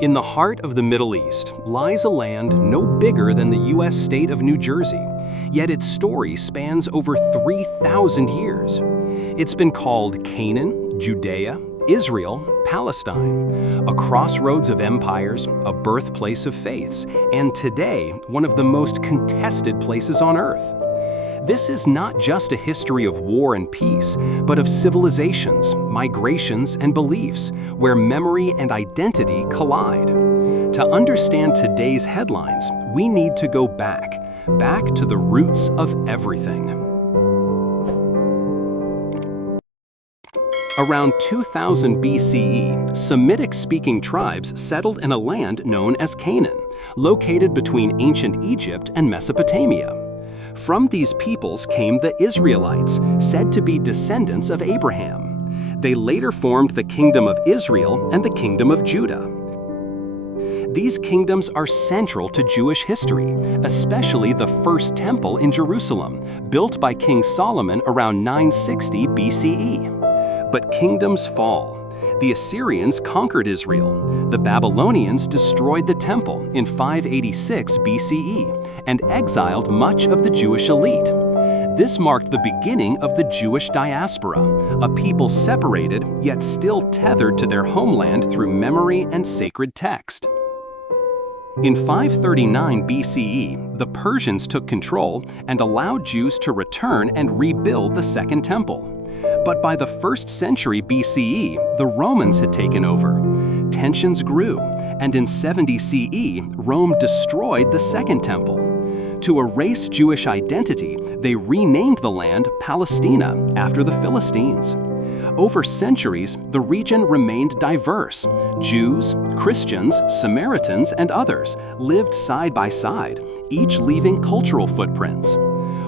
In the heart of the Middle East lies a land no bigger than the U.S. state of New Jersey, yet its story spans over 3,000 years. It's been called Canaan, Judea, Israel, Palestine, a crossroads of empires, a birthplace of faiths, and today, one of the most contested places on earth. This is not just a history of war and peace, but of civilizations, migrations, and beliefs, where memory and identity collide. To understand today's headlines, we need to go back to the roots of everything. Around 2000 BCE, Semitic-speaking tribes settled in a land known as Canaan, located between ancient Egypt and Mesopotamia. From these peoples came the Israelites, said to be descendants of Abraham. They later formed the Kingdom of Israel and the Kingdom of Judah. These kingdoms are central to Jewish history, especially the First Temple in Jerusalem, built by King Solomon around 960 BCE. But kingdoms fall. The Assyrians conquered Israel. The Babylonians destroyed the temple in 586 BCE and exiled much of the Jewish elite. This marked the beginning of the Jewish diaspora, a people separated yet still tethered to their homeland through memory and sacred text. In 539 BCE, the Persians took control and allowed Jews to return and rebuild the Second Temple. But by the 1st century BCE, the Romans had taken over. Tensions grew, and in 70 CE, Rome destroyed the Second Temple. To erase Jewish identity, they renamed the land Palestina after the Philistines. Over centuries, the region remained diverse. Jews, Christians, Samaritans, and others lived side by side, each leaving cultural footprints.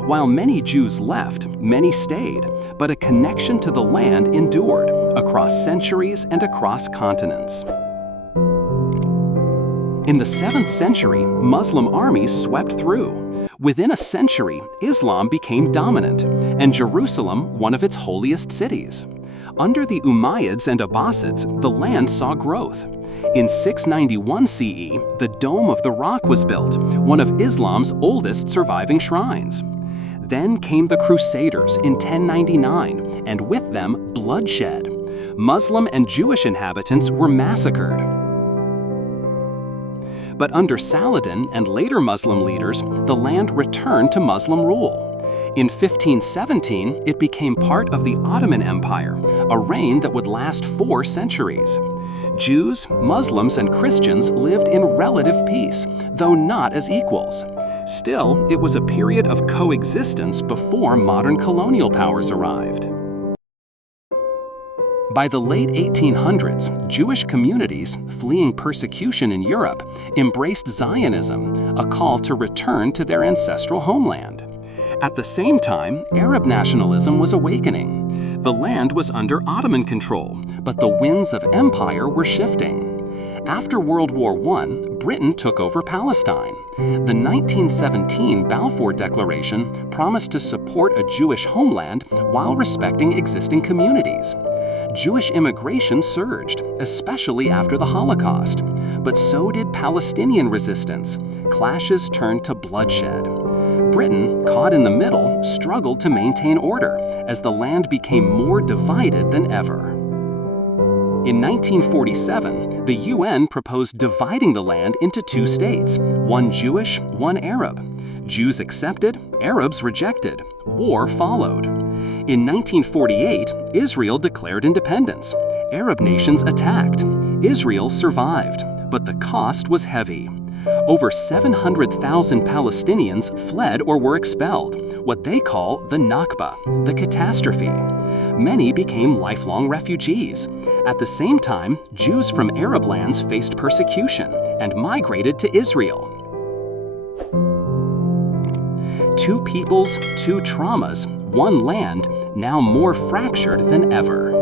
While many Jews left, many stayed, but a connection to the land endured across centuries and across continents. In the 7th century, Muslim armies swept through. Within a century, Islam became dominant, and Jerusalem one of its holiest cities. Under the Umayyads and Abbasids, the land saw growth. In 691 CE, the Dome of the Rock was built, one of Islam's oldest surviving shrines. Then came the Crusaders in 1099, and with them, bloodshed. Muslim and Jewish inhabitants were massacred. But under Saladin and later Muslim leaders, the land returned to Muslim rule. In 1517, it became part of the Ottoman Empire, a reign that would last 4 centuries. Jews, Muslims, and Christians lived in relative peace, though not as equals. Still, it was a period of coexistence before modern colonial powers arrived. By the late 1800s, Jewish communities, fleeing persecution in Europe, embraced Zionism, a call to return to their ancestral homeland. At the same time, Arab nationalism was awakening. The land was under Ottoman control, but the winds of empire were shifting. After World War I, Britain took over Palestine. The 1917 Balfour Declaration promised to support a Jewish homeland while respecting existing communities. Jewish immigration surged, especially after the Holocaust. But so did Palestinian resistance. Clashes turned to bloodshed. Britain, caught in the middle, struggled to maintain order as the land became more divided than ever. In 1947, the UN proposed dividing the land into 2 states, one Jewish, one Arab. Jews accepted, Arabs rejected. War followed. In 1948, Israel declared independence. Arab nations attacked. Israel survived, but the cost was heavy. Over 700,000 Palestinians fled or were expelled, what they call the Nakba, the catastrophe. Many became lifelong refugees. At the same time, Jews from Arab lands faced persecution and migrated to Israel. 2 peoples, 2 traumas, 1 land, now more fractured than ever.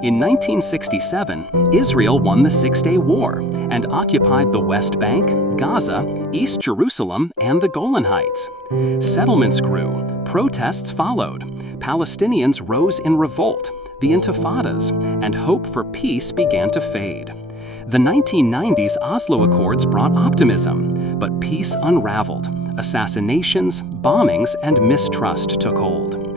In 1967, Israel won the Six-Day War and occupied the West Bank, Gaza, East Jerusalem, and the Golan Heights. Settlements grew, protests followed, Palestinians rose in revolt, the Intifadas, and hope for peace began to fade. The 1990s Oslo Accords brought optimism, but peace unraveled. Assassinations, bombings, and mistrust took hold.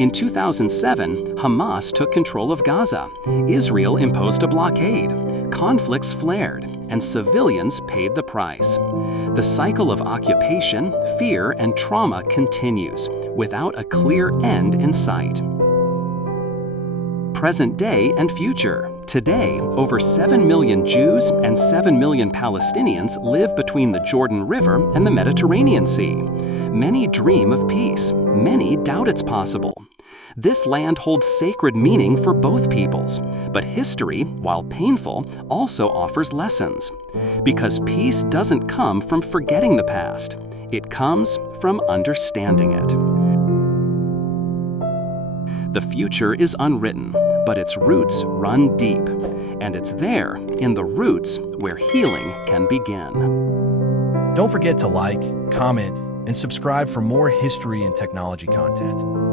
In 2007, Hamas took control of Gaza. Israel imposed a blockade. Conflicts flared, and civilians paid the price. The cycle of occupation, fear, and trauma continues, without a clear end in sight. Present day and future. Today, over 7 million Jews and 7 million Palestinians live between the Jordan River and the Mediterranean Sea. Many dream of peace. Many doubt it's possible. This land holds sacred meaning for both peoples, but history, while painful, also offers lessons. Because peace doesn't come from forgetting the past. It comes from understanding it. The future is unwritten, but its roots run deep. And it's there, in the roots, where healing can begin. Don't forget to like, comment, and subscribe for more history and technology content.